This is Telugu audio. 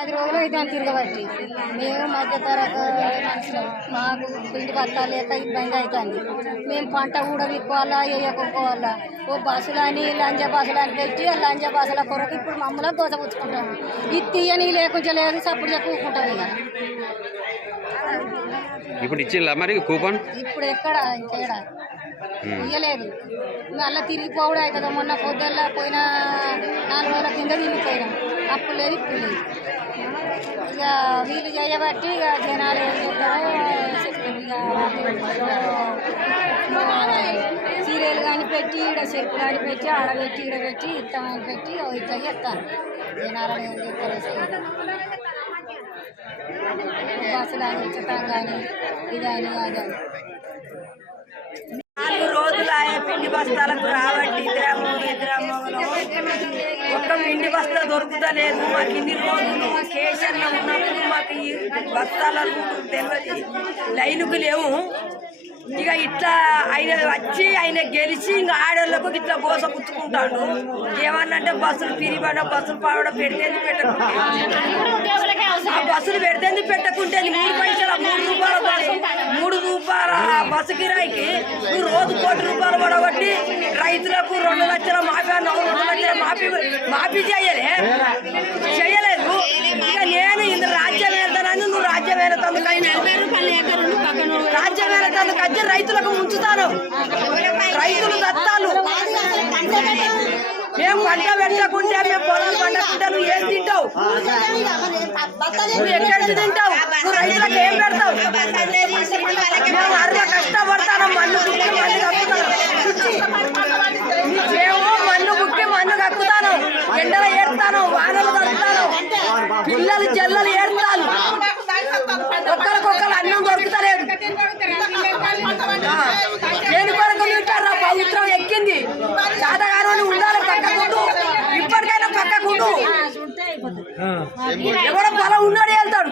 10 రోజులు అయితే తిరగబట్టి మేము మధ్యతరగతి మనుషులు, మాకు పిండి బత్తాలు లేక ఇబ్బంది అవుతుంది. మేము పంట కూడా విక్కోవాలా వేయకపోవాలా. ఓ బస్సులని లంజ బస్సులని పెట్టి ఆ లంజ బస్సుల కొరకు ఇప్పుడు మమ్మల్ని దోసపుచ్చుకుంటాము. ఇది తీయని లేకుండా లేదు, సప్పుడు కూకుంటాం. ఇక ఇప్పుడు ఇచ్చిందా మరి కూపన్? ఇప్పుడు ఎక్కడ ఇంకేడా ఇయ్యలేదు. మళ్ళీ తిరిగిపోవడం అవుతుంది. మొన్న పొద్దున్న పోయిన 4 రోజుల కింద తిరిగిపోయినాం. అప్పుడు లేదు, ఇప్పుడు లేదు. ఇక వీళ్ళు చేయబట్టి ఇక జనాలు ఏం చెప్తారో సీరియల్ కానీ పెట్టి ఈడ చెరుపు కానీ పెట్టి ఆడబెట్టి ఈడబెట్టి ఇస్తామని పెట్టి ఇట్లా చెప్తారు. జనాలను ఏం చెప్తారో బస్సులు అని ఉచితం కానీ ఇదని అదని. 4 రోజులు పిండి బస్తాలకు రాబట్టి ఇద్దరమ్మలో ఒక్క పిండి బస్తా దొరుకుతలేదు. మాకు ఇన్ని రోజులు స్టేషన్లో ఉన్నప్పుడు మాకు ఈ బస్తాలకు తెలియదు, లైన్కు లేవు. ఇక ఇట్లా ఆయన వచ్చి ఆయన గెలిచి ఇంకా ఆడోళ్ళకు ఇట్లా గోస పుచ్చుకుంటాడు. ఏమన్నంటే బస్సులు పిరిబడ బస్సులు పావడం పెడితేంది పెట్టకుంటే, ఆ బస్సులు పెడితేంది పెట్టకుంటే 3 పైసల 3 రూపాయల బస్సు కిరాయికి నువ్వు రోజు ₹1 కోటి పడబట్టి రైతులకు 2 లక్షల మాఫీ అన్నావు. 2 లక్షల మాఫీ చేయలేదు. ఇక నేను ఇంత రాజ్యం వెళ్తానని నువ్వు రాజ్యం వెళ్తాను వచ్చి రైతులకు ఉంచుతాను. రైతులు దత్తాలు. మేము పంట పెట్టకుంటే మేము పొలం పండకుంటే నువ్వు ఏం తింటావు? నువ్వు ఎక్కడికి తింటావు? నువ్వు రైతులకు ఏం పెడతావు? మేము అర్ర కష్టపడతాను. మన్ను బుక్కి మన్ను కక్కుతాను. మేము మన్ను బుక్కి మన్ను కక్కుతాను. ఎండలు ఏడుతాను, వానలు తడుతాను, పిల్లలు జల్లలు ఏడుతాను. ఒక్కరికొక్కరు అన్నం దొరుకుతలేదు. దేని కొరకు తింటారా? పవిత్రం ఎక్కింది. చాతగాను ఉండాలి పక్కకుంటూ. ఇప్పటికైనా పక్కకుంటూ. ఎవడో పొలం ఉన్నాడు వెళ్తాడు.